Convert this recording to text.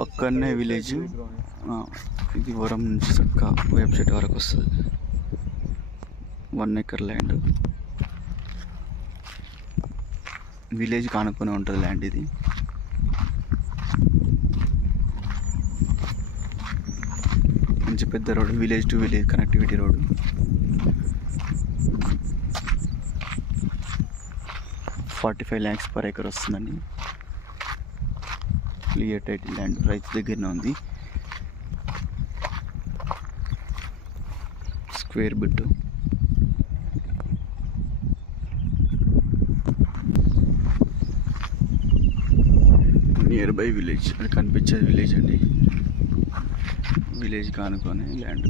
పక్కనే విలేజ్. ఇది వరం నుంచి చక్క వెబ్సైట్ వరకు వస్తుంది. 1 ఎకర్ ల్యాండ్, విలేజ్ కానుకొని ఉంటుంది ల్యాండ్ ఇది. మంచి పెద్ద road, village to village connectivity road. $45 lakhs per acre వస్తుందండి. క్లియర్ టైటిల్ ల్యాండ్ రైతు దగ్గరనే ఉంది. స్క్వేర్ బిట్. నియర్ బై విలేజ్, అది కనిపించేది విలేజ్ అండి. విలేజ్ కానుకొని ల్యాండ్.